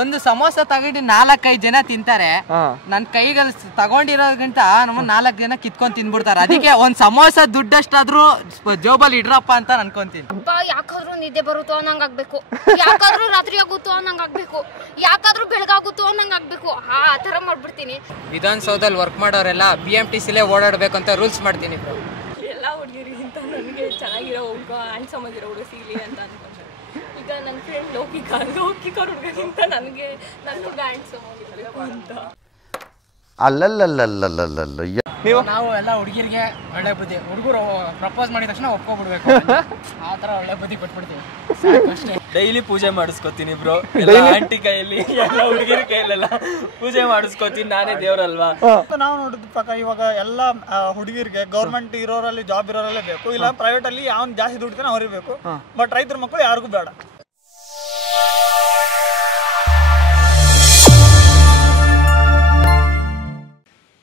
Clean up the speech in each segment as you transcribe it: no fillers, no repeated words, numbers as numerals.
ಒಂದು ಸಮೋಸ ತಗೊಂಡು 4-5 ಜನ ತಿಂತಾರೆ. ನನ್ ಕೈಗಲ್ಲಿ ತಗೊಂಡಿರೋದ್ಕಿಂತ ನಮ್ಮ 4 ಜನ ಕಿತ್ಕೊಂಡ್ ತಿನ್ಬಿಡ್ತಾರೆ. ಅದಕ್ಕೆ ಒಂದ್ ಸಮೋಸ ದುಡ್ಡಷ್ಟಾದ್ರೂ ಜೋಬಲ್ಲಿ ಇಡ್ರಪ್ಪ ಅಂತ ಅನ್ಕೊಂತೀನಿ. ಯಾಕಾದ್ರೂ ನಿದ್ದೆ ಬರುತ್ತೋ ಅನ್ನಂಗ್ ಆಗ್ಬೇಕು, ಯಾಕಾದ್ರೂ ರಾತ್ರಿ ಆಗುತ್ತೋ ಅನ್ನಂಗ್ ಆಗ್ಬೇಕು, ಯಾಕಾದ್ರೂ ಬೆಳಗಾಗುತ್ತೋ ಅನ್ನಂಗ್ ಆಗ್ಬೇಕು, ಆ ತರ ಮಾಡ್ಬಿಡ್ತೀನಿ. ವಿಧಾನಸೌಧದಲ್ಲಿ ವರ್ಕ್ ಮಾಡೋರೆಲ್ಲ BMTCಲೇ ಓಡಾಡ್ಬೇಕು ಅಂತ ರೂಲ್ಸ್ ಮಾಡ್ತೀನಿ. ಎಲ್ಲ ಹುಡುಗಿರಿಗಿಂತ ನನಗೆ ಚೆನ್ನಾಗಿರೋ ಹ್ಯಾಂಡ್ಸಮ್ ಆಗಿರೋ ಹುಡುಗ ಸಿಗಲಿ ಅಂತ ಅನ್ಕೊಂಡೆ. ಈಗ ನನ್ನ ಫ್ರೆಂಡ್ ಲೌಕಿಕ ಹುಡುಗರಿಗಿಂತ ನನಗೆ ನನ್ನ ಹುಡುಗ ಹ್ಯಾಂಡ್ಸಮ್ ಆಗಿರಬೇಕು ಅಂತ. ನಾವು ಎಲ್ಲ ಹುಡುಗಿರಿಗೆ ಒಳ್ಳೆ ಬುದ್ಧಿ, ಹುಡುಗರು ಪ್ರಪೋಸ್ ಮಾಡಿದ ತಕ್ಷಣ ಒಪ್ಕೊಬಿಡ್ಬೇಕು, ಆ ತರ ಒಳ್ಳೆ ಬುದ್ಧಿ ಕೊಟ್ಬಿಡ್ತೀವಿ ಅಷ್ಟೇ. ಡೈಲಿ ಪೂಜೆ ಮಾಡಿಸ್ಕೊತೀನಿ ಬ್ರೋ, ಆಂಟಿ ಕೈಯಲ್ಲಿ ಎಲ್ಲ ಹುಡುಗಿರ ಕೈಯಲ್ಲೆಲ್ಲ ಪೂಜೆ ಮಾಡಿಸ್ಕೊತೀನಿ. ನಾನೇ ದೇವ್ರಲ್ವಾ. ನಾವು ನೋಡಿದ ಪ್ರಕಾರ ಇವಾಗ ಎಲ್ಲ ಹುಡುಗಿರಿಗೆ ಗೌರ್ಮೆಂಟ್ ಇರೋರಲ್ಲಿ ಜಾಬ್ ಇರೋರಲ್ಲೇ ಬೇಕು, ಇಲ್ಲ ಪ್ರೈವೇಟ್ ಅಲ್ಲಿ ಯಾವನ್ ಜಾಸ್ತಿ ದುಡ್ತಾನೆ ಅವ್ರಿಗೆ ಬೇಕು. ಬಟ್ ರೈತರ ಮಕ್ಕಳು ಯಾರಿಗೂ ಬೇಡ.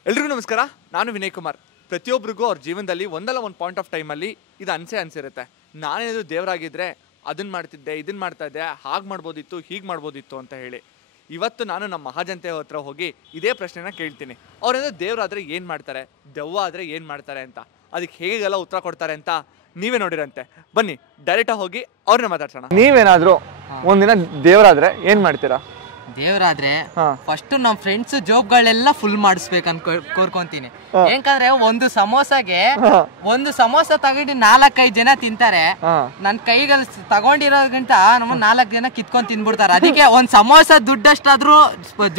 ಎಲ್ರಿಗೂ ನಮಸ್ಕಾರ, ನಾನು ವಿನಯ್ ಕುಮಾರ್. ಪ್ರತಿಯೊಬ್ಬರಿಗೂ ಅವ್ರ ಜೀವನದಲ್ಲಿ ಒಂದಲ್ಲ ಒಂದು ಪಾಯಿಂಟ್ ಆಫ್ ಟೈಮಲ್ಲಿ ಇದು ಅನಿಸಿರುತ್ತೆ, ನಾನೇದು ದೇವರಾಗಿದ್ದರೆ ಅದನ್ನು ಮಾಡ್ತಿದ್ದೆ, ಇದನ್ನು ಮಾಡ್ತಾ ಇದ್ದೆ, ಹಾಗೆ ಮಾಡ್ಬೋದಿತ್ತು, ಹೀಗೆ ಮಾಡ್ಬೋದಿತ್ತು ಅಂತ ಹೇಳಿ. ಇವತ್ತು ನಾನು ನಮ್ಮ ಮಹಾಜನತೆ ಹತ್ರ ಹೋಗಿ ಇದೇ ಪ್ರಶ್ನೆನ ಕೇಳ್ತೀನಿ. ಅವರೇನೋ ದೇವರಾದರೆ ಏನು ಮಾಡ್ತಾರೆ, ದೆವ್ವ ಆದರೆ ಏನು ಮಾಡ್ತಾರೆ ಅಂತ, ಅದಕ್ಕೆ ಹೇಗೆಲ್ಲ ಉತ್ತರ ಕೊಡ್ತಾರೆ ಅಂತ ನೀವೇ ನೋಡಿರಂತೆ. ಬನ್ನಿ ಡೈರೆಕ್ಟಾಗಿ ಹೋಗಿ ಅವ್ರನ್ನ ಮಾತಾಡ್ಸೋಣ. ನೀವೇನಾದರೂ ಒಂದಿನ ದೇವರಾದರೆ ಏನು ಮಾಡ್ತೀರಾ? ದೇವರಾದ್ರೆ ಫಸ್ಟ್ ನಮ್ ಫ್ರೆಂಡ್ಸ್ ಜೋಬ್ಗಳೆಲ್ಲ ಫುಲ್ ಮಾಡಿಸ್ಬೇಕು ಕೋರ್ಕೊಂತೀನಿ. ಯಾಕಂದ್ರೆ ಒಂದು ಸಮೋಸ ತಗೊಂಡು 4-5 ಜನ ತಿಂತಾರೆ. ನನ್ ಕೈಗಲ್ಲಿ ತಗೊಂಡಿರೋದ್ಕಿಂತ ನಮ್ಮ 4 ಜನ ಕಿತ್ಕೊಂಡ್ ತಿನ್ಬಿಡ್ತಾರೆ. ಅದಕ್ಕೆ ಒಂದ್ ಸಮೋಸ ದುಡ್ಡಷ್ಟಾದ್ರೂ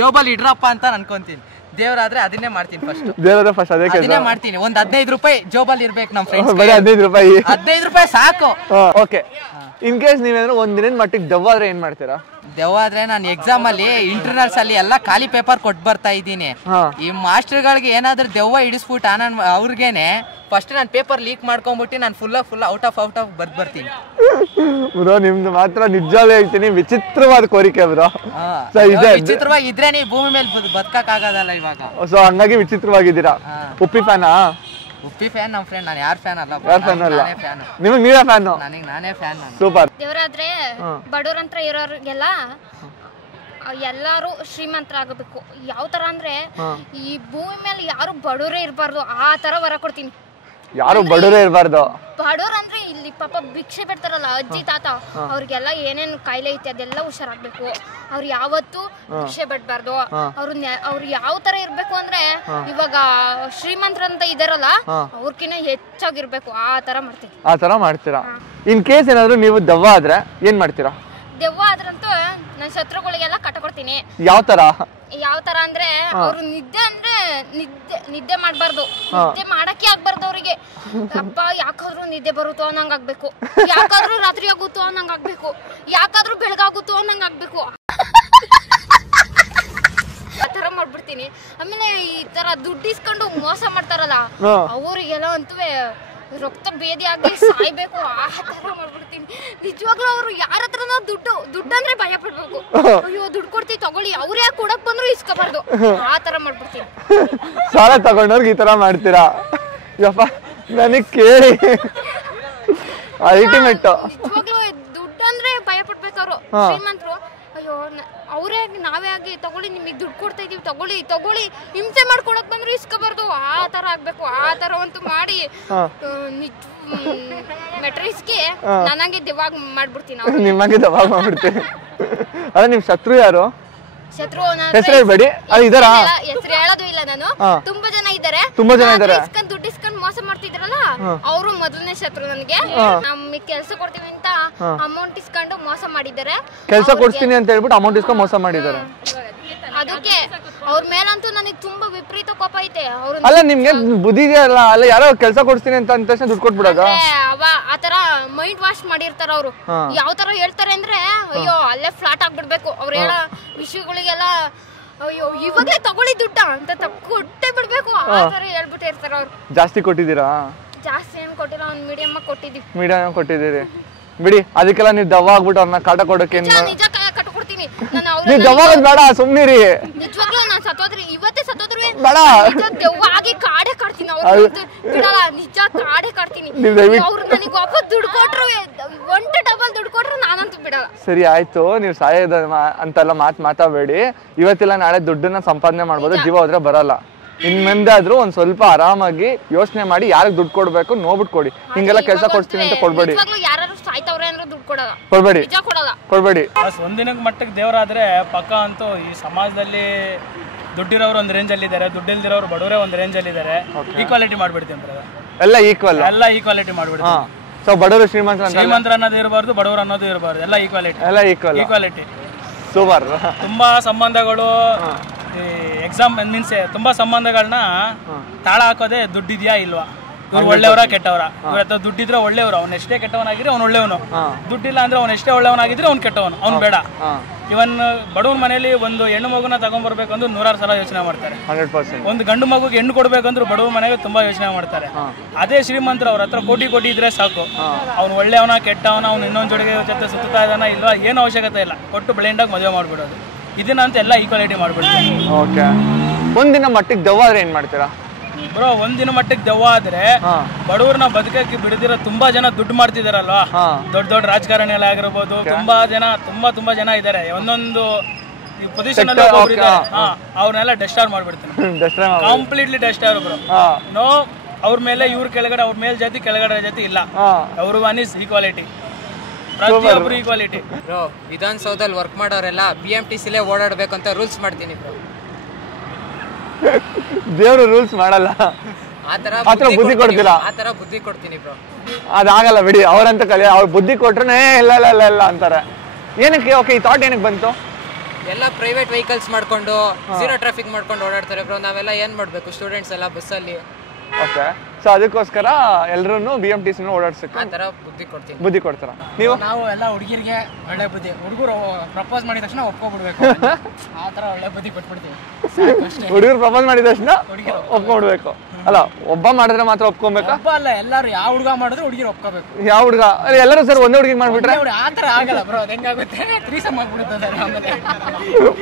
ಜೋಬಲ್ಲಿ ಇಡ್ರಪ್ಪ ಅಂತ ಅನ್ಕೊಂತೀನಿ. ದೇವರಾದ್ರೆ ಅದನ್ನೇ ಮಾಡ್ತೀನಿ. ಫಸ್ಟ್ ಅದನ್ನೇ ಮಾಡ್ತೀನಿ. ಒಂದ್ 15 ರೂಪಾಯಿ ಜೋಬಲ್ಲಿ ಇರ್ಬೇಕು ನಮ್ ಫ್ರೆಂಡ್ಸ್. 15 ರೂಪಾಯಿ ಸಾಕು. ಓಕೆ, ಇನ್ ಕೇಸ್ ನೀವೇನಾದ್ರು ಒಂದಿನ ಮಟ್ಟಿಗೆ ದೆವ್ವ ಆದ್ರೆ ಏನ್ ಮಾಡ್ತೀರಾ? ದೆವ್ವ ಆದ್ರೆ ನಾನು ಎಕ್ಸಾಮ್ ಅಲ್ಲಿ ಇಂಟರ್ನಲ್ಸ್ ಅಲ್ಲಿ ಎಲ್ಲ ಖಾಲಿ ಪೇಪರ್ ಕೊಟ್ಟು ಬರ್ತಾ ಇದ್ದೀನಿ. ಈ ಮಾಸ್ಟರ್ಗಳಿಗೆ ಏನಾದ್ರೂ ದೆವ್ವ ಹಿಡಿಸ್ಬಿಟ್ಟು ನಾನು ಅವ್ರಿಗೇನೆ ಫಸ್ಟ್ ನಾನು ಪೇಪರ್ ಲೀಕ್ ಮಾಡ್ಕೊಂಡ್ಬಿಟ್ಟು ನಾನು ಫುಲ್ ಔಟ್ ಆಫ್ ಬರ್ತೀನಿ. ಬ್ರೋ ನಿಮ್ದು ಮಾತ್ರ ನಿಜವಾಗ್ಲೂ ಹೇಳ್ತೀನಿ ವಿಚಿತ್ರವಾದ ಕೋರಿಕೆ ಬ್ರೋ. ವಿಚಿತ್ರವಾಗಿ ಇದ್ರೆ ನೀವು ಭೂಮಿ ಮೇಲೆ ಬದುಕಕ್ ಆಗೋದಲ್ಲ ಇವಾಗ. ಸೊ ಹಂಗಾಗಿ ವಿಚಿತ್ರವಾಗಿದ್ದೀರಾ. ಉಪ್ಪಿ ಫ್ಯಾನಾ? ಉಪ್ಪಿ ಫ್ಯಾನ್ ನಮ್ ಫ್ರೆಂಡ್. ನಾನು ಯಾರ್ ಫ್ಯಾನ್ ಅಲ್ಲ. ನಿಮಗೆ ನೀವೇ ಫ್ಯಾನ್? ನಾನೇ ಫ್ಯಾನ್. ಸೂಪರ್. ದೇವರಾದ್ರೆ ಬಡವ್ರಂತ್ರ ಇರೋರಿಗೆಲ್ಲ ಎಲ್ಲಾರು ಶ್ರೀಮಂತರಾಗಬೇಕು. ಯಾವ ತರ ಅಂದ್ರೆ ಈ ಭೂಮಿ ಮೇಲೆ ಯಾರು ಬಡವರೇ ಇರಬಾರ್ದು, ಆ ತರ ವರ ಕೊಡ್ತೀನಿ. ಯಾರು ಬಡವರೇ ಇರಬಾರ್ದು? ಬಡವ್ರ ಅಂದ್ರೆ ಇಲ್ಲಿ ಪಾಪ ಭಿಕ್ಷೆ ಬಿಡ್ತಾರಲ್ಲ ಅಜ್ಜಿ ತಾತ, ಅವ್ರಿಗೆಲ್ಲ ಏನೇನ್ ಕಾಯಿಲೆ ಐತಿ ಅದೆಲ್ಲ ಹುಷಾರಾಗ್ಬೇಕು. ಅವ್ರು ಯಾವತ್ತು ಭಿಕ್ಷೆ ಬಿಡ್ಬಾರ್ದು. ಅವ್ರು ಯಾವ ತರ ಇರ್ಬೇಕು ಅಂದ್ರೆ ಇವಾಗ ಶ್ರೀಮಂತರಂತ ಇದಾರಲ್ಲ ಅವ್ರಕಿನ್ನ ಹೆಚ್ಚಾಗಿರ್ಬೇಕು, ಆ ತರ ಮಾಡ್ತೀವಿ. ಆ ತರ ಮಾಡ್ತೀರಾ? ಇನ್ ಕೇಸ್ ಏನಾದ್ರು ನೀವು ದೆವ್ವ ಆದ್ರೆ ಏನ್ ಮಾಡ್ತೀರಾ? ದೆವ್ವ ಆದ್ರಂತೂ ನನ್ನ ಶತ್ರುಗಳಿಗೆಲ್ಲ ಕಟ್ಟ ಕೊಡ್ತೀನಿ. ಯಾವ ತರ ಅಂದ್ರೆ ಅವ್ರು ನಿದ್ದೆ ಮಾಡ್ಬಾರ್ದು, ನಿದ್ದೆ ಮಾಡಕ್ಕೆ ಆಗ್ಬಾರ್ದು ಅವ್ರಿಗೆ. ಅಪ್ಪ ಯಾಕಾದ್ರೂ ನಿದ್ದೆ ಬರುತ್ತೋ ಅನ್ನಂಗ್ ಆಗ್ಬೇಕು, ಯಾಕಾದ್ರೂ ರಾತ್ರಿ ಆಗುತ್ತೋ ಅನ್ನಂಗ್ ಆಗ್ಬೇಕು, ಯಾಕಾದ್ರೂ ಬೆಳಗಾಗುತ್ತೋ ಅನ್ನಂಗ್ ಆಗ್ಬೇಕು, ಆ ತರ ಮಾಡ್ಬಿಡ್ತೀನಿ. ಆಮೇಲೆ ಈ ತರ ದುಡ್ಡು ಇಸ್ಕೊಂಡು ಮೋಸ ಮಾಡ್ತಾರಲ್ಲ ಅವ್ರಿಗೆಲ್ಲ ಅಂತೂ ರಕ್ತ ಬೇದಿ ಆಗಿ ಸಾಯ್ಬೇಕು, ಆ ತರ ಮಾಡ್ಬಿಡ್ತೀನಿ. ನಿಜವಾಗ್ಲೂ ಅವ್ರು ಯಾರ ಹತ್ರನೋ ದುಡ್ಡಂದ್ರೆ ಭಯ ಪಡ್ಬೇಕು. ಅಯ್ಯೋ ದುಡ್ಡು ಕೊಡ್ತೀವಿ ತಗೊಳ್ಳಿ, ಅವ್ರು ಯಾಕೆ ಕೊಡಕ್ ಬಂದ್ರು ಇಸ್ಕೋಬಾರ್ದು, ಆ ತರ ಮಾಡ್ಬಿಡ್ತೀನಿ. ಸಾಲ ತಗೊಂಡವ್ರಿಗೆ ಈ ತರ ಮಾಡ್ತೀರಾ? ಯಪ್ಪ ನನಗ್ ಕೇಳಿ ಅಲ್ಟಿಮೇಟ್. ನಿಜವಾಗ್ಲೂ ದುಡ್ಡಂದ್ರೆ ಭಯ ಪಡ್ಬೇಕು ಅವ್ರು ಶ್ರೀಮಂತರು. ಅಯ್ಯೋ ಅವರೇ ನಾವೇ ಆಗಿ ತಗೊಳ್ಳಿ, ನಿಮಗೆ ದುಡ್ಡು ಕೊಡ್ತಾ ಇದೀವಿ ತಗೊಳ್ಳಿ ಹಿಂಸೆ ಮಾಡ್ಕೊಡಕ್ ಬಂದ್ರು ಇಸ್ಕೋಬಾರ್ದು, ಆ ತರ ಆಗ್ಬೇಕು. ಆ ತರ ಅಂತೂ ಮಾಡಿ ಮೆಟ್ರಿಸ್ಗೆ ನನಗೆ ದೆವ್ವ ಮಾಡ್ಬಿಡ್ತೀನಿ. ನಿಮಗೆ ದೆವ್ವ ಮಾಡ್ಬಿಡ್ತೀನಿ. ಅಲ್ಲ ನಿಮ್ ಶತ್ರು ಯಾರು? ಶತ್ರು ಹೆಸರು ಹೇಳ್ಬೇಡಿ. ಹೆಸರು ಹೇಳೋದು ಇಲ್ಲ ನಾನು. ತುಂಬಾ ಜನ ಇದ್ದಾರೆ. ದುಡ್ಡು ಇಸ್ಕೊಂಡ್ ಮೋಸ ಮಾಡ್ತಿದ್ರಲ್ಲ ಅವರು ಮೊದಲನೇ ಶತ್ರು ನನಗೆ. ನಮಗೆ ಕೆಲಸ ಕೊಡ್ತೀವಿ ಅಂತ ಅಮೌಂಟ್ ಇಸ್ಕೊಂಡು ಮೋಸ ಮಾಡಿದ್ದಾರೆ. ಕೆಲಸ ಕೊಡ್ತೀನಿ ಅಂತ ಹೇಳ್ಬಿಟ್ಟು ಅಮೌಂಟ್ ಇಸ್ಕೊಂಡು ಮೋಸ ಮಾಡಿದ್ದಾರೆ. ಅದಕ್ಕೆ ಅವ್ರ ಮೇಲಂತೂ ನನಗೆ ತುಂಬಾ ವಿಪರೀತ ಕೋಪ ಐತೆ. ಅಲ್ಲ ನಿಮ್ಗೆ ಬುದ್ಧಿ ಇದೆಯಲ್ಲ, ಅಲ್ಲ ಯಾರೋ ಕೆಲಸ ಕೊಡ್ತೀನಿ ಅಂತ ಅಂದ ತಕ್ಷಣ ದುಡ್ಡು ಕೊಟ್ಬಿಡೋದು? ಆತರ ಮೈಂಡ್ ವಾಶ್ ಮಾಡಿರ್ತಾರ ಅವ್ರು. ಯಾವ ತರ ಹೇಳ್ತಾರೆ ಅಂದ್ರೆ ಅಯ್ಯೋ ಅಲ್ಲೇ ಫ್ಲಾಟ್ ಆಗ್ಬಿಡ್ಬೇಕು ಅವ್ರು ಹೇಳೋ ವಿಷಯಗಳಿಗೆಲ್ಲ. ಅಯ್ಯೋ ಇವಾಗಲೇ ತಗೊಳ್ಳಿ ದುಡ್ಡ ಅಂತ ಕೊಟ್ಟೆ ಬಿಡ್ಬೇಕು, ಆ ತರ ಹೇಳ್ಬಿಟ್ಟೆ ಇರ್ತಾರ ಅವ್ರು. ಜಾಸ್ತಿ ಕೊಟ್ಟಿದ್ದೀರಾ? ಜಾಸ್ತಿ ಏನ್ ಕೊಟ್ಟಿಲ್ಲ, ಒಂದ್ ಮೀಡಿಯಂ ಕೊಟ್ಟಿದ್ದೀರಿ ಬಿಡಿ. ಅದಕ್ಕೆಲ್ಲ ನೀವು ದವ್ವ ಆಗ್ಬಿಟ್ಟು ಅವ್ರನ್ನ ಕಾಟ ಕೊಡೋಕೆ ನಿಜ ಕಟ್ಕೊಡ್ತೀನಿ. ನೀವು ದೆವ್ವಾಗೋದು ಬೇಡ, ಸುಮ್ನಿರಿ. ನಿಜವಾಗ್ಲೂ ನಾನು ಸತ್ತೋದ್ರೆ ಇವತ್ತೇ ಸತ್ತೋದ್ರು ಬೇಡ, ದೆವ್ವ ಆಗಿ ಕಾಡೆ ಕಾಡ್ತೀನಿ ಬಿಡಲ್ಲ. ನಿಜ ಕಾಡೆ ಕಾಡ್ತೀನಿ. ಅವ್ರು ನನಗೆ ವಾಪಸ್ ದುಡ್ಡು ಕೊಟ್ರು, ಡಬಲ್ ದುಡ್ಡು ಕೊಟ್ರು ನಾನಂತೂ ಬಿಡಲ್ಲ. ಸರಿ ಆಯ್ತು, ನೀವು ಸಾಯೋದ ಅಂತೆಲ್ಲ ಮಾತಾಡಬೇಡಿ. ಇವತ್ತಿಲ್ಲ ನಾಳೆ ದುಡ್ಡನ್ನ ಸಂಪಾದನೆ ಮಾಡ್ಬೋದು, ಜೀವ ಹೋದ್ರೆ ಬರಲ್ಲ. ಇನ್ ಮುಂದೆ ಆದ್ರೂ ಒಂದ್ ಸ್ವಲ್ಪ ಆರಾಮಾಗಿ ಯೋಚನೆ ಮಾಡಿ ಯಾರಿಗೆ ದುಡ್ಡು ಕೊಡ್ಬೇಕು ನೋಡ್ಬಿಟ್ಟು ಕೊಡಿ. ಹಿಂಗೆಲ್ಲ ಕೆಲಸ ಕೊಡ್ತೀನಿ ಅಂತ ಕೊಡ್ಬೇಡಿ. ಕೊಡ್ಬೇಡಿ. ಒಂದಿನಕ್ಕೆ ಮಟ್ಟಕ್ಕೆ ದೇವರಾದ್ರೆ ಪಕ್ಕ ಅಂತೂ ಈ ಸಮಾಜದಲ್ಲಿ ದುಡ್ಡಿರೋರು ಒಂದ್ ರೇಂಜ್ ಅಲ್ಲಿ ಇದಾರೆ, ದುಡ್ಡಿಲ್ದಿರೋರು ಬಡವರೇ ಒಂದ್ ರೇಂಜ್ ಅಲ್ಲಿ ಇದಾರೆ. ಈಕ್ವಾಲಿಟಿ ಮಾಡ್ಬಿಡ್ತೀನಿ, ಎಲ್ಲ ಈಕ್ವಾಲಿಟಿ ಮಾಡ್ಬಿಡ್ತೀನಿ. ಸೊ ಬಡವರು ಶ್ರೀಮಂತರ ಅನ್ನೋದು ಇರಬಾರ್ದು, ಬಡವರು ಅನ್ನೋದು ಇರಬಾರ್ದು, ಎಲ್ಲ ಈಕ್ವಾಲಿಟಿ. ಸೂಪರ್. ತುಂಬಾ ಸಂಬಂಧಗಳು ಎಕ್ಸಾಮ್ ಮೀನ್ಸ್ ತುಂಬಾ ಸಂಬಂಧಗಳನ್ನ ತಾಳ ಹಾಕೋದೇ ದುಡ್ಡಿದ್ಯಾ ಇಲ್ವಾ, ಇವ್ರು ಒಳ್ಳೆಯವರ ಕೆಟ್ಟವರ. ಇವ್ರ ಹತ್ರ ದುಡ್ಡಿದ್ರೆ ಒಳ್ಳೆಯವರು, ಅವ್ನ ಎಷ್ಟೇ ಕೆಟ್ಟವನಾಗಿದ್ರೆ ಅವ್ನು ಒಳ್ಳೆಯವನು. ದುಡ್ಡಿಲ್ಲ ಅಂದ್ರೆ ಅವ್ನು ಎಷ್ಟೇ ಒಳ್ಳೆಯವನಾಗಿದ್ರೆ ಅವ್ನು ಕೆಟ್ಟವನು, ಅವ್ನು ಬೇಡ. ಇವನ್ ಬಡವನ ಮನೇಲಿ ಒಂದು ಹೆಣ್ಣು ಮಗುನ ತಗೊಂಡ್ಬರ್ಬೇಕು ಅಂದ್ರೆ 100 ಸಲ ಯೋಚನೆ ಮಾಡ್ತಾರೆ. ಒಂದು ಗಂಡು ಮಗುಗೆ ಹೆಣ್ಣು ಕೊಡ್ಬೇಕಂದ್ರೆ ಬಡವರ ಮನೆಗೆ ತುಂಬಾ ಯೋಚನೆ ಮಾಡ್ತಾರೆ. ಅದೇ ಶ್ರೀಮಂತರು ಅವ್ರ ಹತ್ರ ಕೋಟಿ ಇದ್ರೆ ಸಾಕು, ಅವ್ನು ಒಳ್ಳೆಯವನ ಕೆಟ್ಟವನ, ಅವ್ನು ಇನ್ನೊಂದ್ ಜೋಡಿಗೆ ಜೊತೆ ಸುತ್ತಾ ಇದಾನ ಇಲ್ವಾ ಏನು ಅವಶ್ಯಕತೆ ಇಲ್ಲ, ಕೊಟ್ಟು ಬ್ಲೈಂಡಾಗಿ ಮದುವೆ ಮಾಡ್ಬಿಡೋದು. ಇದನ್ನ ಅಂತ ಎಲ್ಲ ಈಕ್ವಾಲಿಟಿ ಮಾಡ್ಬಿಡ್ತಾರೆ. ಓಕೆ, ಒಂದಿನ ಮಟ್ಟಿಗೆ ದೆವ್ವ ಆದ್ರೆ ಏನ್ ಮಾಡ್ತೀರಾ ಬ್ರೋ? ಒಂದಿನ ಮಟ್ಟಿಗೆ ದೆವ್ವ ಆದ್ರೆ ಬಡವ್ರನ್ನ ಬದುಕಕ್ಕೆ ಬಿಡದಿರೋ ತುಂಬಾ ಜನ ದುಡ್ಡು ಮಾಡ್ತಿದಾರಲ್ವಾ, ದೊಡ್ಡ ರಾಜಕಾರಣಿ ಎಲ್ಲ ಆಗಿರ್ಬೋದು, ತುಂಬಾ ಜನ ಇದಾರೆ. ಒಂದೊಂದು ಪೊಸಿಷನ್ ಅಲ್ಲಿ ಅವ್ರನ್ನೆಲ್ಲ ಡೆಸ್ಟಾರ್ ಮಾಡ್ಬಿಡ್ತೀನಿ, ಕಂಪ್ಲೀಟ್ಲಿ ಡೆಸ್ಟಾರ್ ಬ್ರೋ. ನೋ ಅವ್ರ ಮೇಲೆ ಇವ್ರ ಕೆಳಗಡೆ, ಅವ್ರ ಮೇಲ್ ಜಾತಿ ಕೆಳಗಡೆ ಜಾತಿ ಇಲ್ಲ, ಅವ್ರ ಒನ್ ಇಸ್ ಈಕ್ವಾಲಿಟಿ, ಪ್ರತಿಯೊಬ್ರು ಈಕ್ವಾಲಿಟಿ. ಬ್ರೋ ವಿಧಾನಸೌಧದಲ್ಲಿ ವರ್ಕ್ ಮಾಡೋರೆಲ್ಲ BMTCಲೇ ಓಡಾಡ್ಬೇಕು ಅಂತ ರೂಲ್ಸ್ ಮಾಡ್ತೀನಿ ಬ್ರೋ. ದೇವ್ರು ರೂಲ್ಸ್ ಮಾಡಲ್ಲ, ಆತರ ಬುದ್ಧಿ ಕೊಡ್ತೀರಾ? ಆತರ ಬುದ್ಧಿ ಕೊಡ್ತೀನಿ ಬ್ರೋ. ಅದಾಗಲ್ಲ ಬಿಡಿ, ಅವ್ರಂತ ಕಲಿ ಅವ್ರ ಬುದ್ಧಿ ಕೊಟ್ರೆ ಇಲ್ಲ ಅಂತಾರೆ. ಏನಕ್ಕೆ? ಓಕೆ, ಈ ಥಾಟ್ ಏನಕ್ಕೆ ಬಂತು? ಎಲ್ಲ ಪ್ರೈವೇಟ್ ವೆಹಿಕಲ್ಸ್ ಮಾಡ್ಕೊಂಡು ಝೀರೋ ಟ್ರಾಫಿಕ್ ಮಾಡ್ಕೊಂಡು ಓಡಾಡ್ತಾರೆ ಬ್ರೋ. ನಾವೆಲ್ಲ ಏನ್ ಮಾಡ್ಬೇಕು, ಸ್ಟೂಡೆಂಟ್ಸ್ ಎಲ್ಲ ಬಸ್ಸಲ್ಲಿ. ಓಕೆ, ಸೊ ಅದಕ್ಕೋಸ್ಕರ ಎಲ್ಲರೂ BMTC ಓಡಾಡ್ಸಕ್ಕೆ ಆತರ ಬುದ್ಧಿ ಕೊಡ್ತಾರ. ನಾವು ಎಲ್ಲ ಹುಡುಗಿರಿಗೆ ಒಳ್ಳೆ ಬುದ್ಧಿ, ಹುಡುಗರು ಪ್ರಪೋಸ್ ಮಾಡಿದ ತಕ್ಷಣ ಒಪ್ಕೊಬಿಡ್ಬೇಕು, ಆತರ ಒಳ್ಳೆ ಬುದ್ಧಿ ಕೊಟ್ಬಿಡ್ತೀವಿ. ಹುಡುಗರು ಪ್ರಪೋಸ್ ಮಾಡಿದ ತಕ್ಷಣ ಒಪ್ಕೊಬಿಡ್ಬೇಕು. ಅಲ್ಲ, ಒಬ್ಬ ಮಾಡಿದ್ರೆ ಮಾತ್ರ ಒಪ್ಕೊಬೇಕಾ? ಒಬ್ಬ ಅಲ್ಲ, ಎಲ್ಲರೂ ಯಾವ ಹುಡುಗ ಮಾಡಿದ್ರು ಹುಡುಗಿರು ಒಪ್ಕೋಬೇಕು. ಯಾವ ಹುಡುಗ? ಎಲ್ಲರೂ ಸರ್ ಒಂದೇ ಹುಡುಗಿ ಮಾಡ್ಬಿಟ್ರೆ ಆತರ ಆಗಲ್ಲ ಬ್ರೋ. ಅದು ಹೆಂಗಾಗುತ್ತೆ, ತ್ರೀಸಮ್ ಆಗ್ಬಿಡುತ್ತೆ.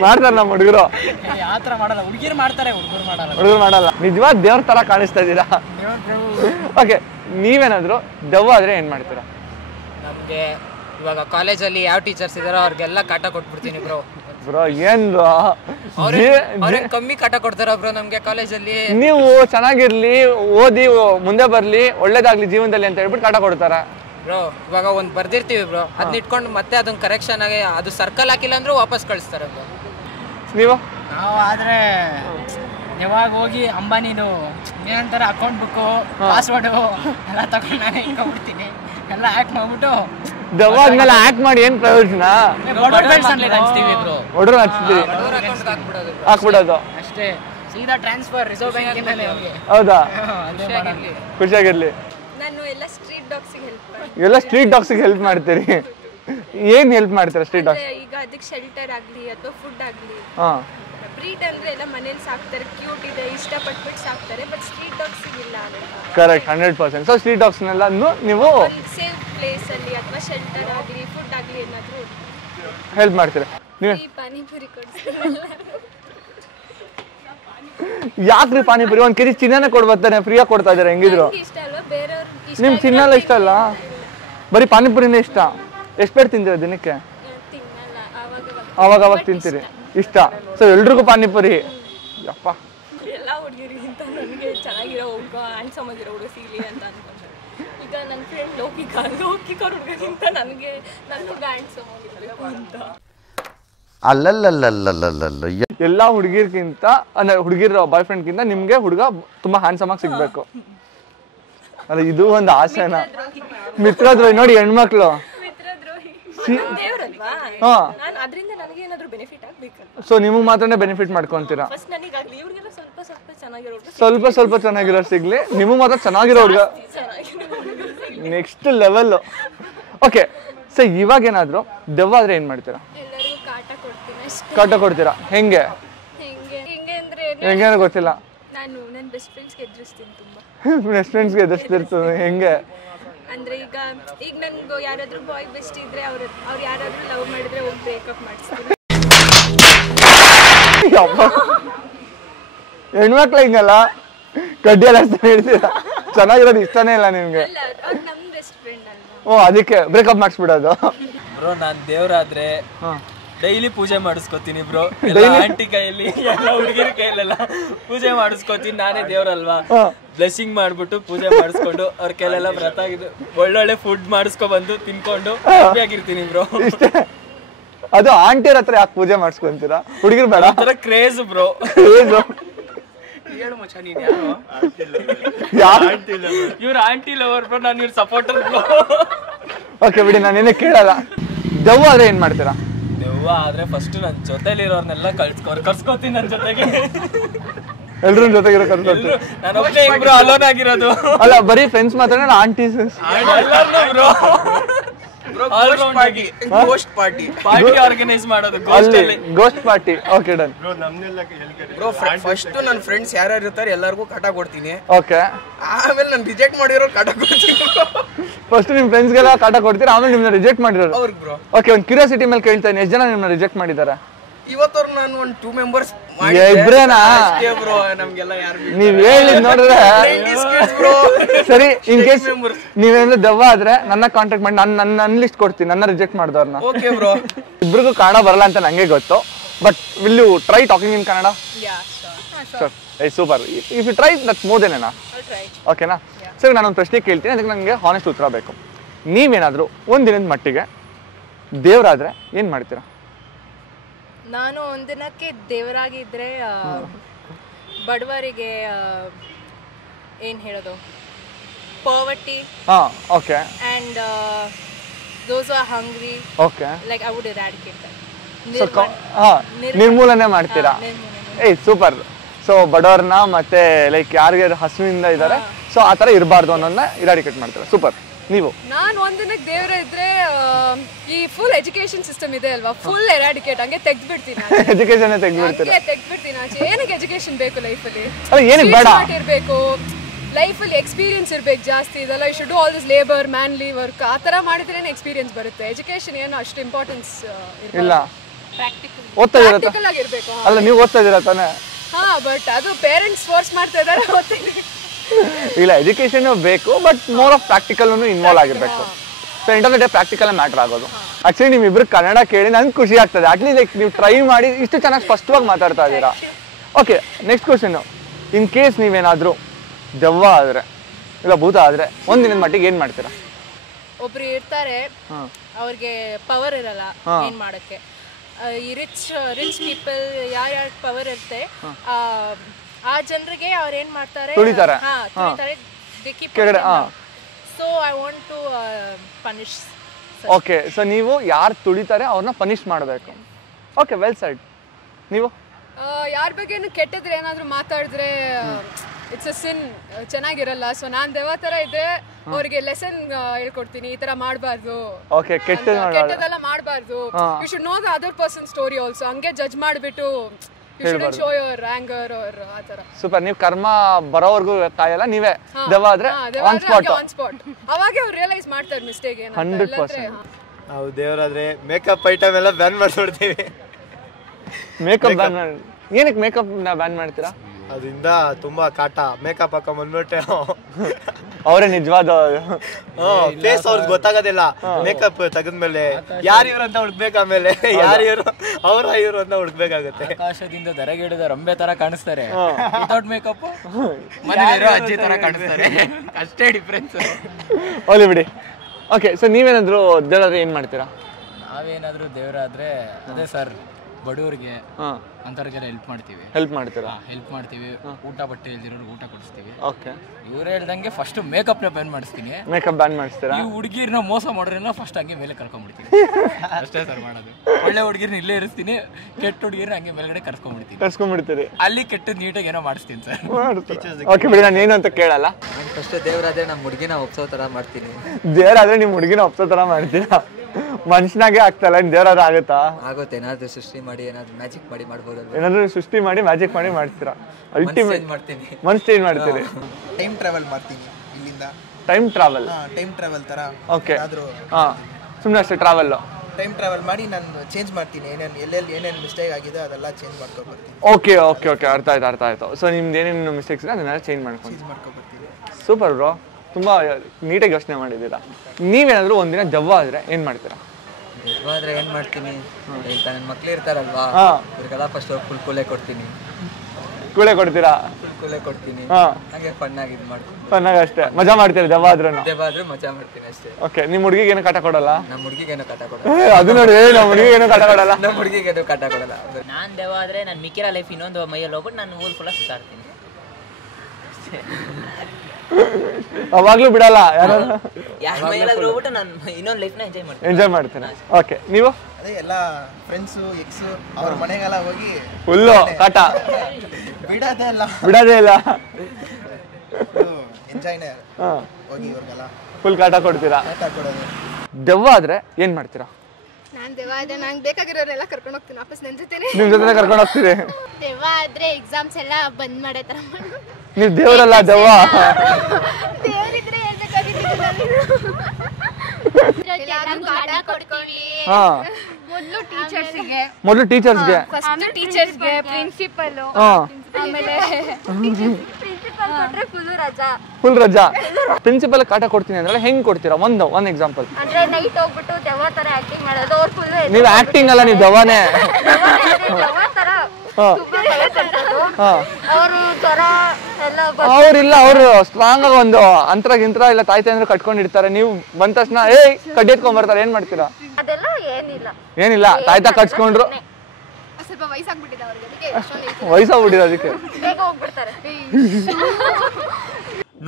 ಮಾಡ್ತಾರ ನಮ್ಮ ಹುಡುಗರು? ಆತರ ಮಾಡಲ್ಲ, ಹುಡುಗಿರು ಮಾಡ್ತಾರೆ, ಹುಡುಗರು ಮಾಡಲ್ಲ. ನಿಜವಾದ ದೇವ್ರ ತರ ಕಾಣಿಸ್ತಾ ಇದ್ದೀರಾ. ಓಕೆ, ನೀವೇನಾದ್ರು ದೆವ್ವ ಆದ್ರೆ ಏನ್ ಮಾಡ್ತೀರಾ? ನಮ್ಗೆ ಇವಾಗ ಕಾಲೇಜಲ್ಲಿ ಯಾವ ಟೀಚರ್ಸ್ ಇದಾರೋ ಅವ್ರಿಗೆಲ್ಲ ಕಾಟ ಕೊಟ್ಬಿಡ್ತೀನಿ ಬ್ರೋ. ಬ್ರೋ ಏನ್ ಕಮ್ಮಿ ಕಾಟ ಕೊಡ್ತಾರ ಬ್ರೋ ನಮ್ಗೆ ಕಾಲೇಜಲ್ಲಿ. ನೀವು ಚೆನ್ನಾಗಿರ್ಲಿ, ಓದಿ ಮುಂದೆ ಬರ್ಲಿ, ಒಳ್ಳೇದಾಗ್ಲಿ ಜೀವನದಲ್ಲಿ ಅಂತ ಹೇಳ್ಬಿಟ್ಟು ಕಾಟ ಕೊಡ್ತಾರ ಬ್ರೋ. ಇವಾಗ ಒಂದ್ ಬರ್ದಿರ್ತೀವಿ ಬ್ರೋ, ಅದನ್ನ ಇಟ್ಕೊಂಡು ಮತ್ತೆ ಅದನ್ನ ಕರೆಕ್ಷನ್ ಆಗಿ ಅದು ಸರ್ಕಲ್ ಹಾಕಿಲ್ಲ ಅಂದ್ರೆ ವಾಪಸ್ ಕಳಿಸ್ತಾರೆ ಬ್ರೋ. ನೀವು? ನಾವು ಆದ್ರೆ ಯಾವಾಗ ಹೋಗಿ ಅಂಬಾನಿದು ಏನಂತಾರೆ ಅಕೌಂಟ್ ಬುಕ್ಕು, ಪಾಸ್ವರ್ಡು ಎಲ್ಲ ತಗೊಂಡು ನಾನೇ ಇಟ್ಕೊಂಡ್ಬಿಡ್ತೀನಿ, ಎಲ್ಲ ಹ್ಯಾಕ್ ಮಾಡ್ಬಿಟ್ಟು. ದೆವ್ವ ಆದ್ಮೇಲೆ ಹ್ಯಾಕ್ ಮಾಡಿ ಏನ್ ಪ್ರಯೋಜನ? ಹೊಡ್ರು ಹಚ್ತೀವಿ, ಹಾಕ್ಬಿಡೋದು ಅಷ್ಟೇ, ಸೀದಾ ಟ್ರಾನ್ಸ್ಫರ್ ರಿಸರ್ವ್ ಬ್ಯಾಂಕಿಂದಲೇ. ಹೌದಾ? ಖುಷಿಯಾಗಿರ್ಲಿ. ನಾನು ಎಲ್ಲ ಸ್ಟ್ರೀಟ್ ಡಾಗ್ಸಿಗೆ ಹೆಲ್ಪ್ ಮಾಡ್ತೀರಿ? ಏನ್ ಹೆಲ್ಪ್ ಮಾಡ್ತೀರಾ ಸ್ಟ್ರೀಟ್ ಡಾಗ್ಸ್? ಈಗ ಅದಕ್ಕೆ ಶೆಲ್ಟರ್ ಆಗ್ಲಿ ಅಥವಾ ಫುಡ್ ಆಗ್ಲಿ. ಬ್ರೀಡ್ ಅಂದ್ರೆ ಎಲ್ಲ ಮನೇಲಿ ಸಾಕ್ತಾರೆ, ಕ್ಯೂಟ್ ಇದೆ, ಇಷ್ಟಪಟ್ಬಿಟ್ಟು ಸಾಕ್ತಾರೆ. ಬಟ್ ಸ್ಟ್ರೀಟ್ ಡಾಗ್ಸ್ ಇಲ್ಲ. ಕರೆಕ್ಟ್, 100%. ಸೊ ಸ್ಟ್ರೀಟ್ ಡಾಗ್ಸ್ನೆಲ್ಲ ನೀವು ಸೇಫ್ ಪ್ಲೇಸ್ ಅಲ್ಲಿ ಅಥವಾ ಶೆಲ್ಟರ್ ಆಗಲಿ ಫುಡ್ ಆಗಲಿ ಏನಾದರೂ ಹೆಲ್ಪ್ ಮಾಡ್ತೀರಾ? ನೀವು ಪಾನಿಪುರಿ ಕೊಡ್ತೀರಾ? ಯಾಕ್ರಿ ಪಾನಿಪುರಿ? 1 kg ಚಿನ್ನನೇ ಕೊಡ್ಬರ್ತಾನೆ, ಫ್ರೀಯಾಗಿ ಕೊಡ್ತಾ ಇದಾರೆ. ಹೆಂಗಿದ್ರು ಇಷ್ಟ ಅಲ್ವಾ? ಬೇರೆಯವ್ರು ನಿಮ್ ಚಿನ್ನ ಇಷ್ಟ ಅಲ್ಲ, ಬರೀ ಪಾನಿಪುರಿನೇ ಇಷ್ಟ. ಎಷ್ಟು ಬೇಡ ತಿಂತೀರ ದಿನಕ್ಕೆ? ಅವಾಗ ತಿಂತೀರಿ, ಇಷ್ಟ. ಸೊ ಎಲ್ರಿಗೂ ಪಾನಿಪುರಿ. ಯಪ್ಪ, ಎಲ್ಲ ಹುಡುಗಿರಿಗಿಂತ ನನಗೆ ಚೆನ್ನಾಗಿರೋ ಹುಡುಗ, ಹ್ಯಾಂಡ್ಸಮ್ ಆಗಿರೋ ಹುಡುಗ ಸಿಗಲಿ ಅಂತ ಅನ್ಕೊಂಡೆ. ಈಗ ನನ್ನ ಫ್ರೆಂಡ್ ಲೌಕಿಕ ಹುಡುಗರಿಗಿಂತ ನನಗೆ ನನ್ನ ಹುಡುಗ ಹ್ಯಾಂಡ್ಸಮ್ ಆಗಿರಬೇಕು ಅಂತ. ಅಲ್ಲಲ್ಲಲ್ಲಲ್ಲಲ್ಲಲ್ಲ, ಎಲ್ಲಾ ಹುಡುಗಿರ್ಗಿಂತ ಅಂದ್ರೆ ಹುಡುಗಿರ ಬಾಯ್ ಫ್ರೆಂಡ್ಗಿಂತ ನಿಮ್ಗೆ ಹುಡುಗ ತುಂಬಾ ಹ್ಯಾಂಡ್ಸಮ್ ಆಗಿ ಸಿಗ್ಬೇಕು ಅಲ್ಲ? ಇದು ಒಂದು ಆಸೆನಾ? ಮಿತ್ರದ್ರೋಹಿ ನೋಡಿ, ಹೆಣ್ಮಕ್ಳು ಸೊ ನಿಮಗ್ ಮಾತ್ರನೇ ಬೆನಿಫಿಟ್ ಮಾಡ್ಕೊಂತೀರಾ? ಸ್ವಲ್ಪ ಚೆನ್ನಾಗಿರೋ ಸಿಗ್ಲಿ, ನಿಮಗ್ ಮಾತ್ರ ಚೆನ್ನಾಗಿರೋ ಹುಡುಗ ನೆಕ್ಸ್ಟ್ ಲೆವೆಲ್. ಓಕೆ, ಸೊ ಇವಾಗ ಏನಾದ್ರು ದೆವ್ವ ಆದ್ರೆ ಏನ್ ಮಾಡ್ತೀರಾ? ಕಾಟ ಕೊಡ್ತೀರಾ? ಹೆಂಗೆ ಹೆಂಗೆ ಗೊತ್ತಿಲ್ಲ. ಬೆಸ್ಟ್ ಫ್ರೆಂಡ್ಸ್ಗೆ ಎದುರಿಸ್ತೀನಿ ತುಂಬಾ. ಬೆಸ್ಟ್ ಫ್ರೆಂಡ್ಸ್ಗೆ ಎದುರಿಸ್ತಿರ್ತದೆ ಹೆಂಗೆ ಅಂದ್ರೆ ಈಗ ನನ್ಗೆ ಯಾರಾದ್ರೂ ಬಾಯ್ ಬೆಸ್ಟ್ ಇದ್ರೆ ಅವ್ರು ಯಾರಾದ್ರೂ ಲವ್ ಮಾಡಿದ್ರೆ ಹೋಗಿ ಬ್ರೇಕಪ್ ಮಾಡಿಸ್ತೀನಿ. ಹೆಣ್ಮಕ್ಳು ಹಿಂಗಲ್ಲ ಕಡ್ಡಿಯೆಲ್ಲ ಹೇಳ್ತೀರಾ, ಚೆನ್ನಾಗಿರೋದು ಇಷ್ಟನೇ ಇಲ್ಲ ನಿಮ್ಗೆ. ನಮ್ ಬೆಸ್ಟ್ ಫ್ರೆಂಡ್ ಅಲ್ವಾ. ಓ ಅದಕ್ಕೆ ಬ್ರೇಕಪ್ ಮಾಡಿಸ್ಬಿಡೋದು. ಬ್ರೋ ನಾನ್ ದೇವ್ರಾದ್ರೆ ಡೈಲಿ ಪೂಜೆ ಮಾಡಿಸ್ಕೊತೀನಿ ಬ್ರೋ. ಆಂಟಿ ಕೈಯಲ್ಲಿ ಎಲ್ಲ ಹುಡುಗಿರ ಕೈಯಲ್ಲೆಲ್ಲ ಪೂಜೆ ಮಾಡಿಸ್ಕೊತೀನಿ. ನಾನೇ ದೇವ್ರಲ್ವಾ, ಬ್ಲೆಸ್ಸಿಂಗ್ ಮಾಡ್ಬಿಟ್ಟು ಪೂಜೆ ಮಾಡಿಸ್ಕೊಂಡು ಅವ್ರ ಕೈಲೆಲ್ಲ ವ್ರತ ಆಗಿದ್ದು ಒಳ್ಳೊಳ್ಳೆ ಫುಡ್ ಮಾಡಿಸ್ಕೊ ಬಂದು ತಿನ್ಕೊಂಡು ಆಗಿರ್ತೀನಿ ಬ್ರೋ. ಅದು ಆಂಟಿಯರ್ ಹತ್ರ ಯಾಕೆ ಪೂಜೆ ಮಾಡಿಸ್ಕೊಂತೀರಾ? ಹುಡುಗಿರು ಬೇಡ ತರ ಕ್ರೇಜ್ ಬ್ರೋ. ಹೇಳು ಮಚ್ಚ ನೀನ್ ಯಾರು? ಇವ್ರ ಆಂಟಿ ಲವರ್ ಬ್ರೋ, ನಾನು ಇವ್ರ ಸಪೋರ್ಟರ್ ಬ್ರೋ. ಓಕೆ ಬಿಡಿ, ನಾನೇನೇ ಕೇಳಲ್ಲ. ದೆವ್ವ ಆದ್ರೆ ಏನ್ ಮಾಡ್ತೀರಾ? ದೆವ್ವ ಆದ್ರೆ ಫಸ್ಟ್ ನನ್ ಜೊತೆಲಿರೋರ್ನೆಲ್ಲ ಕರ್ಸ್ಕೊತೀನಿ ನನ್ನ ಜೊತೆಗೆ. ಎಲ್ರ ಜೊತೆಗಿರೋ ಕರ್ಸ್ಕೊತೀನಿ. ನಾನು ಒಬ್ಬನೇ ಬ್ರೋ ಅಲೋನ್ ಆಗಿರೋದು. ಅಲ್ಲ ಬರೀ ಫ್ರೆಂಡ್ಸ್ ಮಾತ್ರ ಆಂಟೀಸ್ ಬ್ರೋ. ಪಾರ್ಟಿ ಆರ್ಗನೈಸ್ ಮಾಡೋದು ghost party. Okay done bro. First ನನ್ನ ಫ್ರೆಂಡ್ಸ್ ಯಾರ್ಯಾರು ಇರ್ತಾರೆ ಎಲ್ಲರಿಗೂ ಕಾಟ ಕೊಡ್ತೀನಿ. ಓಕೆ, ಆಮೇಲೆ ನಾನು ರಿಜೆಕ್ಟ್ ಮಾಡಿರೋ ಕಾಟ ಕೊಡ್ತೀನಿ. ಫಸ್ಟ್ ನಿಮ್ ಫ್ರೆಂಡ್ಸ್ಗೆಲ್ಲ ಕಾಟ ಕೊಡ್ತೀರಾ, ಆಮೇಲೆ ನಿಮ್ನ ರಿಜೆಕ್ಟ್ ಮಾಡಿರೋರು. ಅವ್ರಿಗೆ ಬ್ರೋ. ಓಕೆ, ಒಂದು ಕ್ಯೂರಿಯಾಸಿಟಿ ಮೇಲೆ ಕೇಳ್ತೇನೆ, ಎಷ್ಟು ಜನ ನಿಮ್ನ ರಿಜೆಕ್ಟ್ ಮಾಡಿದ್ದಾರೆ? ಇವತ್ತವ್ರು ನಾನು ಒಂದು 2 ಮೆಂಬರ್ಸ್ ಇಬ್ರೇನಾ? ಬ್ರೋ. ನಮ್ಗೆಲ್ಲ ಯಾರು ನೀವ್ ಹೇಳಿದ್ ನೋಡಿದ್ರೆ ಸರಿ. ಇನ್ ಕೇಸ್ ನೀವೇನಾದ್ರು ದೆವ್ವ ಆದ್ರೆ ನನ್ನ ಕಾಂಟ್ಯಾಕ್ಟ್ ಮಾಡಿ, ನನ್ನ ಲಿಸ್ಟ್ ಕೊಡ್ತೀನಿ, ನನ್ನ ರಿಜೆಕ್ಟ್ ಮಾಡಿದವ್ರನ್ನ. Okay bro. ಇಬ್ರಿಗೂ ಕನ್ನಡ ಬರಲ್ಲ ಅಂತ ನಂಗೆ ಗೊತ್ತು, but will you try talking in Kannada? Sure. Hey, super. If you try, that's more than enough. I'll try. Okay ನಾ? ಸರಿ, ನಾನೊಂದು ಪ್ರಶ್ನೆ ಕೇಳ್ತೀನಿ, ಅದಕ್ಕೆ ನನಗೆ ಹಾನೆಸ್ಟ್ ಉತ್ತರ ಬೇಕು. ನೀವೇನಾದರೂ ಒಂದಿನದ ಮಟ್ಟಿಗೆ ದೇವರಾದ್ರೆ ಏನ್ ಮಾಡ್ತೀರಾ? ನಾನು ಒಂದಿನಕ್ಕೆ ದೇವರಾಗಿದ್ರೆ ಬಡವರಿಗೆ ಏನ್ ಹೇಳೋದು, poverty okay, and those are hungry, okay, like I would eradicate that. ನಿರ್ಮೂಲನೆ ಮಾಡ್ತೀರಾ? ಏಯ್ ಸೂಪರ್. ಸೊ ಬಡವ್ರನ್ನ ಮತ್ತೆ ಲೈಕ್ ಯಾರಿಗೆ ಹಸುವಿಂದ ಇದ್ದಾರೆ, ಸೊ ಆ ಥರ ಇರಬಾರ್ದು ಅನ್ನೋದನ್ನ ಇರಾಡಿಕೇಟ್ ಮಾಡ್ತೀರಾ. ಸೂಪರ್. ನೀವು? ನಾನು ಒಂದಿನಕ್ಕೆ ದೇವ್ರ ಇದ್ರೆ ಈ ಫುಲ್ ಎಜುಕೇಶನ್ ಸಿಸ್ಟಮ್ ಇದೆ ಅಲ್ವಾ, ಫುಲ್ ಎರಾಡಿಕೇಟ್ ಹಂಗೆ ತೆಗ್ದ್ಬಿಡ್ತೀನಿ. ಎಜುಕೇಶನ್ ತೆಗ್ದ್ಬಿಡ್ತೀರಾ? ತೆಗ್ದ್ಬಿಡ್ತೀನಿ ಆಚೆ. ಏನಕ್ಕೆ ಎಜುಕೇಶನ್ ಬೇಕು ಲೈಫಲ್ಲಿ? ಏನಕ್ಕೆ ಬೇಡ? ಇರಬೇಕು ಲೈಫಲ್ಲಿ, ಎಕ್ಸ್ಪೀರಿಯನ್ಸ್ ಇರ್ಬೇಕು ಜಾಸ್ತಿ. ಇದೆಲ್ಲ you should do all this labour manly work, ಆ ಥರ ಮಾಡಿದ್ರೇನೆ ಎಕ್ಸ್ಪೀರಿಯನ್ಸ್ ಬರುತ್ತೆ. ಎಜುಕೇಶನ್ ಏನು ಅಷ್ಟು ಇಂಪಾರ್ಟೆನ್ಸ್ ಇಲ್ಲ. ಓದ್ತಾ ಇರಬೇಕು. ಅಲ್ಲ ನೀವು ಓದ್ತಾ ಇದ್ದೀರಾ ತಾನೇ? ಹಾ, ಬಟ್ ಅದು ಪೇರೆಂಟ್ಸ್ ಫೋರ್ಸ್ ಮಾಡ್ತಾ ಇದ್ದಾರೆ. ಇಲ್ಲ, ಎಜುಕೇಶನ್ ಬೇಕು, but more of practical involve ಆಗಿರ್ಬೇಕು. So end of the day practical matter ಆಗೋದು. ಆಕ್ಚುಲಿ ನಿಮ್ಮಿಬ್ರು ಕನ್ನಡ ಕೇಳಿ ನಂಗೆ ಖುಷಿ ಆಗ್ತದೆ. ಅಟ್ಲೀಸ್ಟ್ ಲೈಕ್ ನೀವು ಟ್ರೈ ಮಾಡಿ ಇಷ್ಟು ಚೆನ್ನಾಗಿ ಸ್ಪಷ್ಟವಾಗಿ ಮಾತಾಡ್ತಾ ಇದ್ದೀರಾ. Okay, next question. In case ನೀವೇನಾದರೂ ದೆವ್ವ ಆದ್ರೆ ಇಲ್ಲ ಭೂತ ಆದ್ರೆ ಒಂದಿನದ ಮಟ್ಟಿಗೆ ಏನ್ ಮಾಡ್ತೀರಾ? ಒಬ್ರು ಇರ್ತಾರೆ, ಅವ್ರಿಗೆ ಪವರ್ ಇರಲ್ಲ ಏನ್ ಮಾಡಕ್ಕೆ. ಈ ರಿಚ್ ಪೀಪಲ್ ಯಾರ್ಯಾರ ಪವರ್ ಇರುತ್ತೆ ಆ ಜನರಿಗೆ ಅವ್ರು ಏನ್ ಮಾಡ್ತಾರೆ, ತುಳಿತಾರೆ. So I want to punish. Okay, so ನೀವು ಯಾರು ತುಳಿತಾರೆ ಅವ್ರನ್ನ ಪನಿಷ್ ಮಾಡಬೇಕು. Okay, well side. ನೀವು? ಯಾರ ಬಗ್ಗೆನು ಕೆಟ್ಟದ್ರೆ ಏನಾದ್ರು ಮಾತಾಡಿದ್ರೆ ಇಟ್ಸ್ ಅ ಸಿನ್, ಚೆನ್ನಾಗಿರಲ್ಲ. ಸೊ ನಾನ್ ದೆವ್ವ ತರ ಇದ್ರೆ ಅವ್ರಿಗೆ ಲೆಸನ್ ಹೇಳ್ಕೊಡ್ತೀನಿ, ಈ ತರ ಮಾಡಬಾರ್ದು. ಓಕೆ, ಕೆಟ್ಟದೆಲ್ಲ ಮಾಡಬಾರ್ದು. You should know the other person story also. ಹಂಗೆ ಜಡ್ಜ್ ಮಾಡಿಬಿಟ್ಟು you should show your anger or ಆ ತರ. ಸೂಪರ್. ನೀವು ಕರ್ಮ ಬರೋವರೆಗೂ ಕಾಯಲ್ಲ, ನೀವೇ ದೆವ್ವ ಆದ್ರೆ ಆನ್ ಸ್ಪಾಟ್. ಅವಾಗ ಅವ್ರು ರಿಯಲೈಸ್ ಮಾಡ್ತಾರೆ ಮಿಸ್ಟೇಕ್ ಏನು. 100%. ನಾವು ದೇವರಾದ್ರೆ ಮೇಕಪ್ ಐಟಮ್ ಎಲ್ಲ ಬ್ಯಾನ್ ಮಾಡ್ಬಿಡ್ತೀವಿ. ಮೇಕಪ್ ಬ್ಯಾನ್ ಮಾಡಿ? ಏನಕ್ಕೆ ಮೇಕಪ್ ಬ್ಯಾನ್ ಮಾಡ್ತೀರಾ? ಅದರಿಂದ ತುಂಬಾ ಕಾಟ. ಮೇಕಪ್ ಹಾಕೊಂಡ್ ಬಂದ್ಬಿಟ್ಟೆ ಅವರೇ ನಿಜವಾದ ಫೇಸ್ ಅವ್ರಿಗೆ ಗೊತ್ತಾಗೋದಿಲ್ಲ. ಮೇಕಪ್ ತೆಗೆದ್ಮೇಲೆ ಯಾರು ಇವ್ರು ಅಂತ ಹುಡುಕ್ಬೇಕು, ಆಮೇಲೆ ಯಾರು ಇವರು ಅವ್ರ ಇವರು ಅಂತ ಹುಡುಕ್ಬೇಕಾಗುತ್ತೆ. ಆಕಾಶದಿಂದ ದರಗಿಡಿದ ರಂಬೆ ತರ ಕಾಣಿಸ್ತಾರೆ, ವಿತೌಟ್ ಮೇಕಪ್ ಮನೆಯಲ್ಲಿರೋ ಅಜ್ಜಿ ತರ ಕಾಣಿಸ್ತಾರೆ, ಅಷ್ಟೇ ಡಿಫ್ರೆನ್ಸ್. ಹೋಗ್ಲಿ ಬಿಡಿ. ಓಕೆ, ಸೊ ನೀವೇನಾದ್ರು ದೇವರಾದ್ರೆ ಏನ್ ಮಾಡ್ತೀರಾ? ನಾವೇನಾದ್ರೂ ದೇವರಾದ್ರೆ ಅದೇ ಸರ್, ಬಡವರಿಗೆ ಅಂತವ್ರಿಗೆಲ್ಲ ಹೆಲ್ಪ್ ಮಾಡ್ತೀವಿ. ಹೆಲ್ಪ್ ಮಾಡ್ತೀವಿ. ಊಟ ಬಟ್ಟೆ ಇಲ್ದಿರೋರು ಊಟ ಕೊಡಿಸ್ತೀವಿ. ಓಕೆ, ಇವ್ರು ಹೇಳ್ದಂಗೆ ಫಸ್ಟ್ ಮೇಕಪ್ ನ ಬ್ಯಾನ್ ಮಾಡಿಸ್ತೀನಿ. ಮೇಕಪ್ ಬ್ಯಾನ್ ಮಾಡಿಸ್ತೀರಾ? ಈ ಹುಡುಗಿರ್ನ ಮೋಸ ಮಾಡೋರೆಲ್ಲ ಫಸ್ಟ್ ಹಂಗೆ ಮೇಲೆ ಕರ್ಕೊಂಡ್ಬಿಡ್ತೀನಿ. ಅಷ್ಟೇ ಸರ್ ಮಾಡೋದು. ಒಳ್ಳೆ ಹುಡುಗಿರ್ನ ಇಲ್ಲೇ ಇರಿಸ್ತೀನಿ, ಕೆಟ್ಟ ಹುಡುಗಿರ್ನ ಹಂಗೆ ಮೇಲ್ಗಡೆ ಕರ್ಸ್ಕೊಂಡ್ಬಿಡ್ತೀರಿ. ಅಲ್ಲಿ ಕೆಟ್ಟ ನೀಟಾಗಿ ಏನೋ ಮಾಡಿಸ್ತೀನಿ ಸರ್. ಓಕೆ ಬಿಡಿ, ನಾನು ಏನು ಅಂತ ಕೇಳಲ್ಲ. ಫಸ್ಟ್ ದೇವರಾದ್ರೆ ನಮ್ಮ ಹುಡುಗಿನ ಒಪ್ಸೋ ತರ ಮಾಡ್ತೀನಿ. ದೇವರಾದ್ರೆ ನಿಮ್ ಹುಡುಗಿನ ಒಪ್ಸೋ ತರ ಮಾಡ್ತೀರಾ? ಮನುಷ್ಯನಾಗೆ ಆಗ್ತಲ್ಲ, ದೇವರಾದ್ರೆ ಆಗುತ್ತಾ? ಆಗುತ್ತೆ. ಏನಾದ್ರು ಸೃಷ್ಟಿ ಮಾಡಿ, ಏನಾದ್ರು ಮ್ಯಾಜಿಕ್ ಮಾಡಿ ಮಾಡ್ಬೋದು. ಏನಾದ್ರು ಸೃಷ್ಟಿ ಮಾಡಿ ಮ್ಯಾಜಿಕ್ ಮಾಡಿ ಮಾಡ್ತೀರಾ? ಅಲ್ಟಿಮೇಟ್ ಮಾಡ್ತೀನಿ. ಮನ್ಸ್ ಚೇಂಜ್ ಮಾಡ್ತೀರಿ. ಟೈಮ್ ಟ್ರಾವೆಲ್ ಮಾಡ್ತೀನಿ ಇಲ್ಲಿಂದ. ಟೈಮ್ ಟ್ರಾವೆಲ್ ತರ. ಓಕೆ, ಹಾ, ಸುಮ್ಮನೆ ಅಷ್ಟೇ ಟ್ರಾವೆಲ್. ಟೈಮ್ ಟ್ರಾವೆಲ್ ಮಾಡಿ ನಾನು ಚೇಂಜ್ ಮಾಡ್ತೀನಿ, ಎಲ್ಲೆಲ್ಲಿ ಏನೇನು ಮಿಸ್ಟೇಕ್ ಆಗಿದೆ ಅದೆಲ್ಲ ಚೇಂಜ್ ಮಾಡ್ಕೊಬರ್ತೀನಿ. ಓಕೆ ಓಕೆ ಓಕೆ, ಅರ್ಥ ಆಯ್ತು. ಸೊ ನಿಮ್ದು ಏನೇನು ಮಿಸ್ಟೇಕ್ಸ್ ಇದೆ ಅದನ್ನೆಲ್ಲ ಚೇಂಜ್ ಮಾಡ್ಕೊಬರ್ತೀನಿ. ಸೂಪರ್ ಬ್ರೋ, ತುಂಬ ನೀಟಾಗಿ ಯೋಚನೆ ಮಾಡಿದ್ದೀರಾ. ನೀವೇನಾದರೂ ಒಂದಿನ ದೆವ್ವ ಆದರೆ ಏನು ಮಾಡ್ತೀರಾ? ದೆವ್ವ ಆದರೆ ಏನು ಮಾಡ್ತೀನಿ, ನನ್ನ ಮಕ್ಳು ಇರ್ತಾರಲ್ವಾ, ಅವ್ರಿಗೆಲ್ಲ ಫಸ್ಟ್ ಹೋಗಿ ಕೂಲೆ ಕೊಡ್ತೀನಿ. ಕೂಳೆ ಕೊಡ್ತೀರಾ? ಕೂಲೆ ಕೊಡ್ತೀನಿ, ಹಾಗೆ ಫನ್ನಾಗಿ ಇದು ಮಾಡ್ತೀನಿ. ಫನ್ನಾಗಿ ಅಷ್ಟೇ ಮಜಾ ಮಾಡ್ತೀರಾ ದೆವ್ವ ಆದ್ರೂ? ದೆವ್ವ ಆದ್ರೂ ಮಜಾ ಮಾಡ್ತೀನಿ ಅಷ್ಟೇ. ಓಕೆ, ನಿಮ್ಮ ಹುಡುಗಿಗೆ ಏನು ಕಾಟ ಕೊಡಲ್ಲ? ನಮ್ಮ ಹುಡುಗಿಗೇನು ಕಾಟ ಕೊಡಲ್ಲ. ಅದು ನೋಡಿ, ನಮ್ಮ ಹುಡುಗಿಗೆ ಏನು ಕಾಟ ಕೊಡಲ್ಲ. ನಮ್ಮ ಹುಡುಗಿಗೇನು ಕಾಟ ಕೊಡಲ್ಲ. ನಾನು ದೆವ್ವ ಆದರೆ ನಾನು ಮಿಕ್ಕಿರೋ ಲೈಫ್ ಇನ್ನೊಂದು ಮೈಯಲ್ಲಿ ಹೋಗ್ಬಿಟ್ಟು ನಾನು ಊರು ಫುಲ್ಲ ಸುತ್ತಾಡ್ತೀನಿ. ಅವಾಗ್ಲೂ ಬಿಡಲ್ಲ ಯಾರು? ಯಾರ ಮೈಯಲ್ಲಾದ್ರೂ ಹೋಗ್ಬಿಟ್ಟು ನಾನು ಇನ್ನೊಂದು ಲೈಫ್ನ ಎಂಜಾಯ್ ಮಾಡ್ತೀನಿ. ಓಕೆ, ನೀವು? ಅದೇ ಎಲ್ಲ ಫ್ರೆಂಡ್ಸು ಎಕ್ಸು ಅವ್ರ ಮನೆಗೆಲ್ಲ ಹೋಗಿ ಫುಲ್ಲು ಕಾಟ ಬಿಡೋದೇ ಇಲ್ಲ ಎಂಜಾಯ್ನೇ ಹೋಗಿ ಇವ್ರಿಗೆಲ್ಲ ಫುಲ್ ಕಾಟ ಕೊಡ್ತೀರಾ? ದೆವ್ವ ಆದ್ರೆ ಏನ್ ಮಾಡ್ತೀರಾ? ನಾನು ದೆವ್ವ ಆದ್ರೆ ನಂಗೆ ಬೇಕಾಗಿರೋರೆಲ್ಲ ಕರ್ಕೊಂಡು ಹೋಗ್ತೀನಿ ವಾಪಸ್ ನನ್ನ ಜೊತೆನೇ. ನಿಮ್ ಜೊತೆ ಕರ್ಕೊಂಡು ಹೋಗ್ತೀರಿ? ದೆವ್ವ ಆದ್ರೆ ಎಕ್ಸಾಮ್ಸ್ ಎಲ್ಲ ಬಂದ್ ಮಾಡೋ ತರ ನೀವು ದೇವರಲ್ಲ ದೆವ್ವ. ದೇವರಿದ್ರೆ ಮೊದಲು ಟೀಚರ್ಸ್ಗೆ ಟೀಚರ್ಸ್ಗೆ ಪ್ರಿನ್ಸಿಪಲ್ ಆಮೇಲೆ ಫುಲ್ ರಜಾ. ಪ್ರಿನ್ಸಿಪಲ್ ಕಾಟ ಕೊಡ್ತೀನಿ ಅಂದ್ರೆ ಹೆಂಗ್ ಕೊಡ್ತೀರಾ? ಒಂದ್ ಎಕ್ಸಾಂಪಲ್. ಅಂದ್ರೆ ನೈಟ್ ಹೋಗ್ಬಿಟ್ಟು ದೆವ್ವ ತರ ಆಕ್ಟಿಂಗ್ ಮಾಡೋದು. ಅವ್ರು ಫುಲ್ ನೀವು ಆಕ್ಟಿಂಗ್ ಅಲ್ಲ, ನೀವು ದೆವ್ವನೇ. ಅವರು ತರ ಎಲ್ಲ ಅವ್ರಿಲ್ಲ, ಅವ್ರು ಸ್ಟ್ರಾಂಗ್ ಆಗಿ ಒಂದು ಅಂತರ ಗಿಂತ್ರ ಇಲ್ಲ ತಾಯ್ತೆ ಅಂದ್ರೆ ಕಟ್ಕೊಂಡಿರ್ತಾರೆ. ನೀವು ಬಂದ ತಕ್ಷಣ ಕಡ್ಡಿ ಎತ್ಕೊಂಡ್ ಬರ್ತಾರೆ, ಏನ್ ಮಾಡ್ತೀರಾ? ಅದೆಲ್ಲ ಏನಿಲ್ಲ, ತಾಯ್ತಾ ಕಟ್ಸ್ಕೊಂಡ್ರು. ಸ್ವಲ್ಪ ವಯಸ್ಸಾಗ್ಬಿಟ್ಟಿದೆ ಅವ್ರಿಗೆ, ವಯಸ್ಸಾಗ್ಬಿಟ್ಟಿದೆ ಅದಕ್ಕೆ ಬೇಗ ಹೋಗ್ಬಿಡ್ತಾರೆ.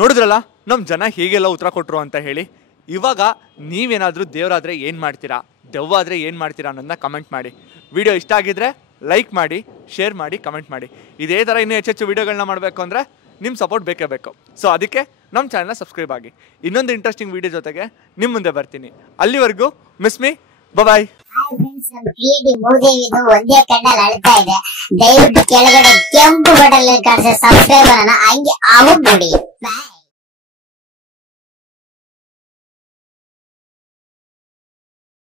ನೋಡಿದ್ರಲ್ಲ ನಮ್ ಜನ ಹೀಗೆಲ್ಲ ಉತ್ತರ ಕೊಟ್ರು ಅಂತ ಹೇಳಿ. ಇವಾಗ ನೀವೇನಾದ್ರೂ ದೇವರಾದ್ರೆ ಏನ್ ಮಾಡ್ತೀರಾ, ದೆವ್ವ ಆದ್ರೆ ಏನ್ ಮಾಡ್ತೀರಾ ಅನ್ನೋದನ್ನ ಕಮೆಂಟ್ ಮಾಡಿ. ವಿಡಿಯೋ ಇಷ್ಟ ಆಗಿದ್ರೆ ಲೈಕ್ ಮಾಡಿ, ಶೇರ್ ಮಾಡಿ, ಕಮೆಂಟ್ ಮಾಡಿ. ಇದೇ ಥರ ಇನ್ನೂ ಹೆಚ್ಚೆಚ್ಚು ವೀಡಿಯೋಗಳನ್ನ ಮಾಡಬೇಕು ಅಂದರೆ ನಿಮ್ಮ ಸಪೋರ್ಟ್ ಬೇಕೇ ಬೇಕು. ಸೊ ಅದಕ್ಕೆ ನಮ್ಮ ಚಾನಲ್ನ ಸಬ್ಸ್ಕ್ರೈಬ್ ಆಗಿ. ಇನ್ನೊಂದು ಇಂಟ್ರೆಸ್ಟಿಂಗ್ ವೀಡಿಯೋ ಜೊತೆಗೆ ನಿಮ್ಮ ಮುಂದೆ ಬರ್ತೀನಿ. ಅಲ್ಲಿವರೆಗೂ ಮಿಸ್ ಮೀ, ಬಾಯ್. ಒಂದೇ ಕಣ್ಣಲ್ಲಿ ಅಳ್ತಾ ಇದೆ. ದಯವಿಟ್ಟು ಕೆಳಗಡೆ ಕೆಂಪು ಬಟನ್ ಕಾಣಿಸಿ ಸಬ್ಸ್ಕ್ರೈಬ್ ಅನ್ನ ಹಂಗೆ ಆಗ್ಬಿಡಿ.